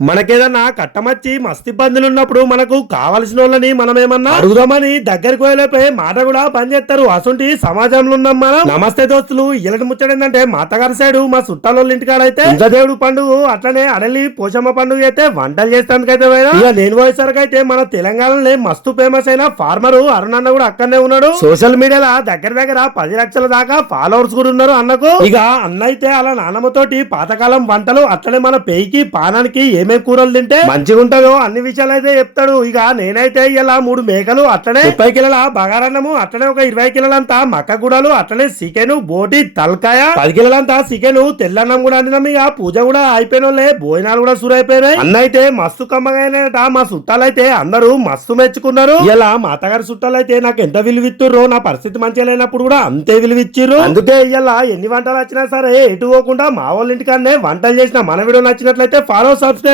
మనకేదన్నా కట్టమచ్చి మస్తు ఇబ్బందులు ఉన్నప్పుడు మనకు కావలసిన వాళ్ళని మనం ఏమన్నా అడుగుదామని దగ్గరికి వెళ్ళిపోయి మాట కూడా బంద్ చేస్తారు. అసంటి సమాజంలో ఉన్నాం మనం. నమస్తే దోస్తులు ఇలాంటి ముచ్చట ఏంటంటే మా అత్తగారి సైడు మా చుట్టాల ఇంటికాడ అయితే దేవుడు పండుగ అట్లనే అడలి పోషమ్మ పండుగ అయితే వంటలు చేస్తానికైతే పోయినా. ఇక నేను పోయేసరికి అయితే మన తెలంగాణలో మస్తు ఫేమస్ అయిన ఫార్మర్ అరుణన్న కూడా అక్కడనే ఉన్నాడు. సోషల్ మీడియాలో దగ్గర దగ్గర పది లక్షల దాకా ఫాలోవర్స్ కూడా ఉన్నారు అన్నకు. ఇక అన్న అయితే అలా నాన్నమ్మతోటి పాతకాలం వంటలు అట్లనే మన పేయికి పానానికి ఏమేం కూరలు తింటే? మంచిగా ఉంటుందో అన్ని విషయాలు అయితే చెప్తాడు. ఇక నేనైతే ఇలా మూడు మేకలు అట్లనే ముప్పై కిలోల బగారన్నము అట్లనే ఒక ఇరవై కిలోలంతా మక్క గుడలు అట్లనే చికెన్ బోటి తలకాయ. పది కిలోలంతా చికెన్ తెల్లన్నం కూడా అండినాం ఇక. పూజ కూడా అయిపోయిన వాళ్ళే భోజనాలు కూడా సురు అయిపోయినాయి అన్న అయితే మస్తు కమ్మగానట మా చుట్టాలైతే అందరూ మస్తు మెచ్చుకున్నారు. ఇలా మా అత్తగారి చుట్టాలైతే నాకు ఎంత విలువిత్తుర్రో నా పరిస్థితి మంచిగా లేనప్పుడు కూడా అంతే విలువిచ్చిర్రు. అందుకే ఇవాళ ఎన్ని వంటలు వచ్చినా సరే ఎటు పోకుండా మా వాళ్ళ ఇంటికన్నే వంటలు చేసిన. మన వీడియో నచ్చినట్లయితే ఫాలో సబ్స్క్రైబ్